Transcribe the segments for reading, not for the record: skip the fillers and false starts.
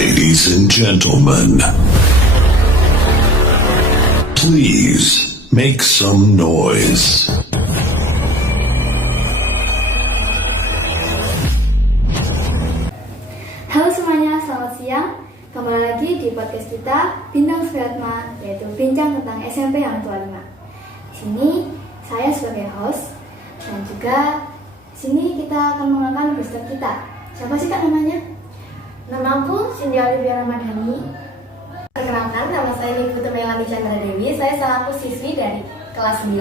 Ladies and gentlemen, please make some noise. Halo semuanya, selamat siang. Kembali lagi di podcast kita Bintang Suratma, yaitu bincang tentang SMP yang tua 5. Di sini saya sebagai host dan juga di sini kita akan mengenalkan guest kita. Siapa sih Kak namanya? Namaku Cynthia Olivia Ramadhani. Perkenalkan, nama saya Niputu Melani Chandra Dewi. Saya selaku siswi dari kelas 9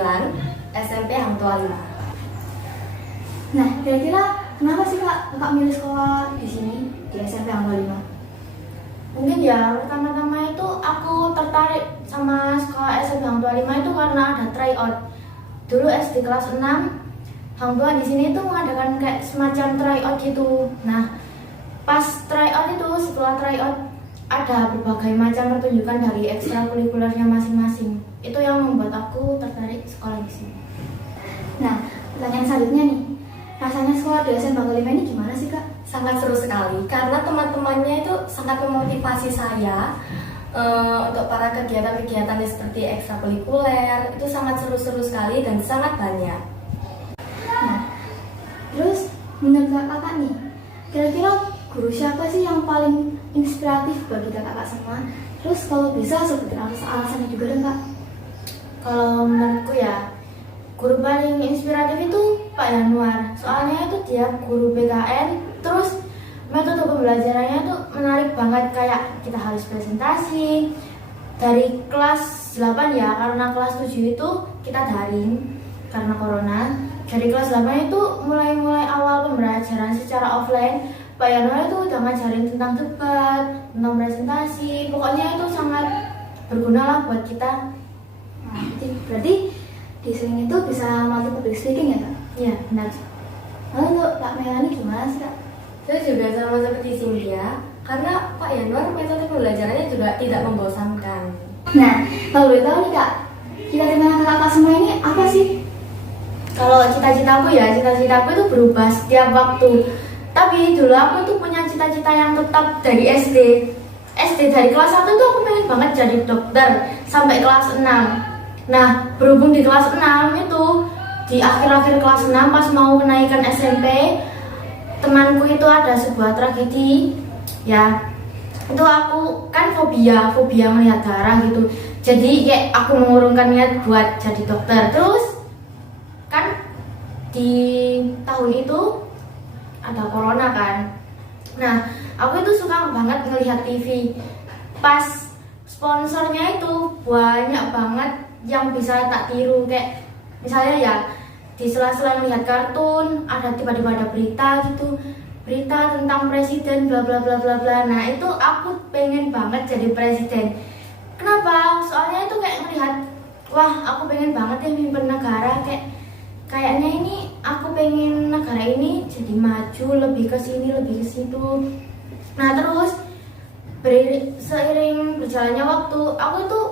SMP Hang Tua 5. Nah, kira-kira kenapa sih Kak milih sekolah di sini di SMP Hang Tua 5? Mungkin ya pertama-tama itu aku tertarik sama sekolah SMP Hang Tua 5 itu karena ada tryout. Dulu SD kelas 6 Hang Tua di sini tuh mengadakan kayak semacam tryout gitu. Nah, pas tryout itu, setelah tryout ada berbagai macam pertunjukan dari ekstrakurikulernya masing-masing. Itu yang membuat aku tertarik sekolah di sini. Nah, pertanyaan selanjutnya nih, rasanya sekolah di SMP Hang Tua 5 ini gimana sih Kak? Sangat seru sekali karena teman-temannya itu sangat memotivasi saya untuk para kegiatan-kegiatan seperti ekstrakurikuler. Itu sangat seru-seru sekali dan sangat banyak. Nah, terus menurut kakak nih, kira-kira guru siapa sih yang paling inspiratif bagi kakak semua? Terus kalau bisa sebutin alasannya juga dong Kak. Kalau menurutku ya, guru paling inspiratif itu Pak Yanuar. Soalnya itu dia guru BKN, terus metode pembelajarannya tuh menarik banget, kayak kita harus presentasi. Dari kelas 8 ya, karena kelas 7 itu kita daring karena corona. Dari kelas 8 itu mulai awal pembelajaran secara offline, Pak Yanuar itu udah ngajarin tentang debat, tentang presentasi. Pokoknya itu sangat berguna lah buat kita. Nah, berarti di sini itu bisa multi public speaking ya Kak? Iya, benar. Lalu untuk Kak Melani gimana sih Kak? Saya juga sama seperti Cynthia karena Pak Yanuar metode pembelajarannya juga tidak membosankan. Nah, kalau boleh tahu nih Kak, cita-cita kakak semua ini apa sih? Kalau cita-citaku itu berubah setiap waktu. Tapi dulu aku tuh punya cita-cita yang tetap dari SD. Dari kelas 1 tuh aku pengen banget jadi dokter sampai kelas 6. Nah, berhubung di kelas 6 itu, di akhir-akhir kelas 6 pas mau kenaikan SMP, temanku itu ada sebuah tragedi. Ya, itu aku kan fobia melihat darah gitu. Jadi kayak aku mengurungkan niat buat jadi dokter. Terus kan di tahun itu ada corona kan. Nah, aku itu suka banget ngelihat TV. Pas sponsornya itu banyak banget yang bisa tak tiru, kayak misalnya ya di sela-sela melihat kartun ada tiba-tiba ada berita gitu, berita tentang presiden bla bla bla bla bla. Nah, itu aku pengen banget jadi presiden. Kenapa? Soalnya itu kayak ngelihat, wah aku pengen banget ya mimpin negara, kayaknya ini aku pengen negara ini jadi maju, lebih ke sini lebih ke situ. Nah, terus seiring berjalannya waktu, aku tuh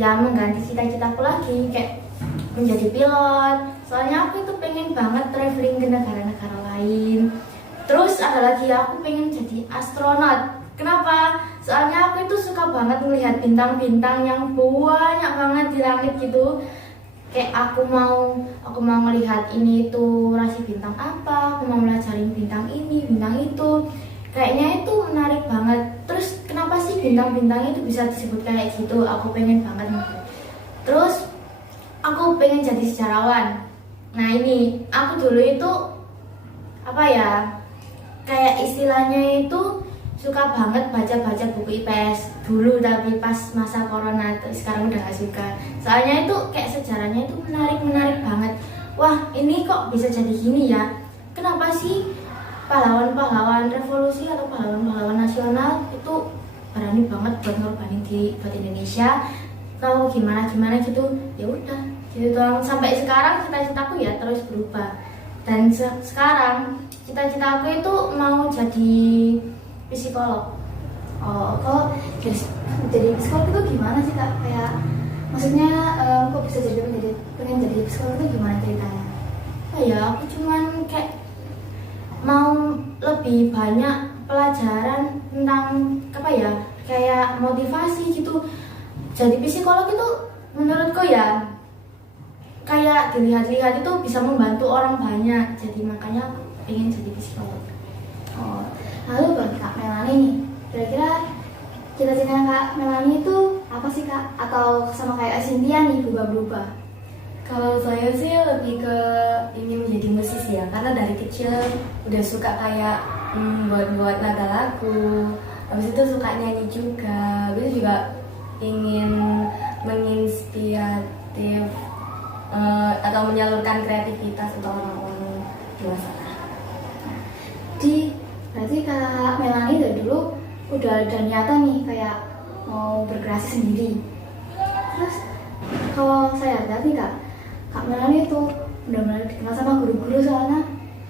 ya mengganti cita-citaku lagi, kayak menjadi pilot. Soalnya aku itu pengen banget traveling ke negara-negara lain. Terus ada lagi, aku pengen jadi astronot. Kenapa? Soalnya aku itu suka banget melihat bintang-bintang yang banyak banget di langit gitu. Kayak aku mau melihat ini itu rasi bintang apa, aku mau melajarin bintang ini, bintang itu. Kayaknya itu menarik banget. Terus kenapa sih bintang-bintang itu bisa disebut kayak gitu? Aku pengen banget. Terus aku pengen jadi sejarawan. Nah, ini aku dulu itu apa ya? Kayak istilahnya itu suka banget baca-baca buku IPS dulu, tapi pas masa corona sekarang udah gak suka. Soalnya itu kayak sejarahnya itu menarik banget. Wah, ini kok bisa jadi gini ya? Kenapa sih pahlawan-pahlawan revolusi atau pahlawan-pahlawan nasional itu berani banget buat ngorbanin diri buat Indonesia? Tahu gimana gitu? Ya udah, gitu doang. Sampai sekarang cita-citaku ya terus berubah. Dan sekarang cita-citaku itu mau jadi psikolog. Oh, kalau jadi psikolog itu gimana sih Kak? Kayak maksudnya kok bisa pengen jadi psikolog itu gimana ceritanya? Oh ya, aku cuman kayak mau lebih banyak pelajaran tentang apa ya, kayak motivasi gitu. Jadi psikolog itu menurutku ya kayak dilihat-lihat itu bisa membantu orang banyak. Jadi makanya aku ingin jadi psikolog. Oh, lalu buat Kak Melani nih, kira-kira cita-cita Kak Melani itu apa sih Kak? Atau sama kayak Cynthia nih, berubah-berubah? Kalau saya sih lebih ke ingin menjadi musisi ya, karena dari kecil udah suka kayak buat-buat nada lagu, habis itu suka nyanyi juga, habis itu juga ingin menginspiratif atau menyalurkan kreativitas untuk orang-orang dewasa. Berarti Kak Melani dari dulu udah ada niatan nih kayak mau berkreasi sendiri. Terus kalau saya lihat nih Kak Melani itu benar-benar dikenal sama guru-guru soalnya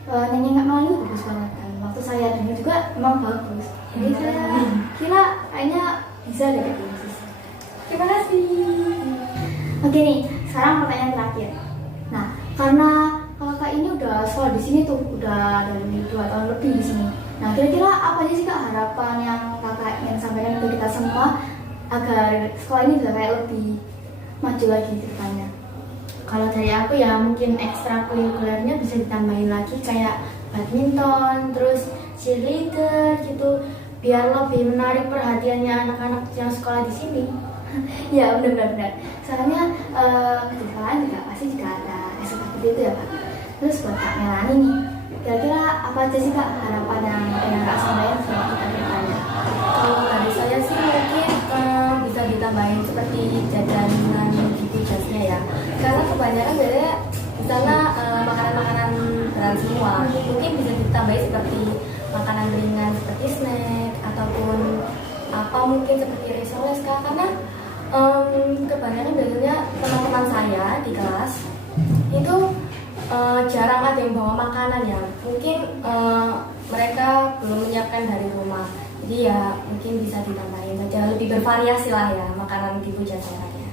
nyanyi Kak Melani bagus banget kan. Waktu saya dengar juga emang bagus. Jadi saya kira kayaknya bisa deh kayak gitu. Terima kasih. Oke nih, sekarang pertanyaan terakhir. Nah, karena kakak ini udah sekolah di sini tuh, udah dari 2 tahun lebih di sini. Nah, kira-kira apa aja sih Kak harapan yang kakak ingin sampaikan ke kita semua agar sekolah ini bisa kayak lebih maju lagi ke depannya? Kalau dari aku ya mungkin ekstrakurikulernya bisa ditambahin lagi kayak badminton, terus cheerleader gitu, biar lebih menarik perhatiannya anak-anak yang sekolah di sini. Ya benar-benar. Soalnya di sekolah juga pasti juga ada seperti itu ya Kak. Terus buat Kak Melani nih, kira-kira apa aja sih Kak harapan yang pengen Kak sampaikan sama kita ke depannya? Kalau dari saya sih mungkin bisa ditambahin seperti jajanan gitu jasnya ya, karena kebanyakan biasanya di sana makanan-makanan berat semua. Mungkin bisa ditambahin seperti makanan ringan seperti snack ataupun apa mungkin seperti risoles Kak, karena kebanyakan biasanya teman-teman saya di kelas itu jarang ada yang bawa makanan ya, mungkin mereka belum menyiapkan dari rumah. Jadi ya mungkin bisa ditambahin saja, lebih bervariasi lah ya makanan di Pujajaranya.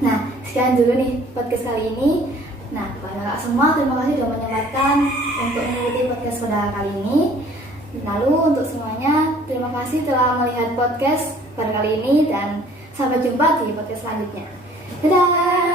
Nah, sekian dulu nih podcast kali ini. Nah, kepada kakak semua terima kasih sudah menyempatkan untuk mengikuti podcast pada kali ini. Lalu untuk semuanya terima kasih telah melihat podcast pada kali ini dan sampai jumpa di podcast selanjutnya. Dadah!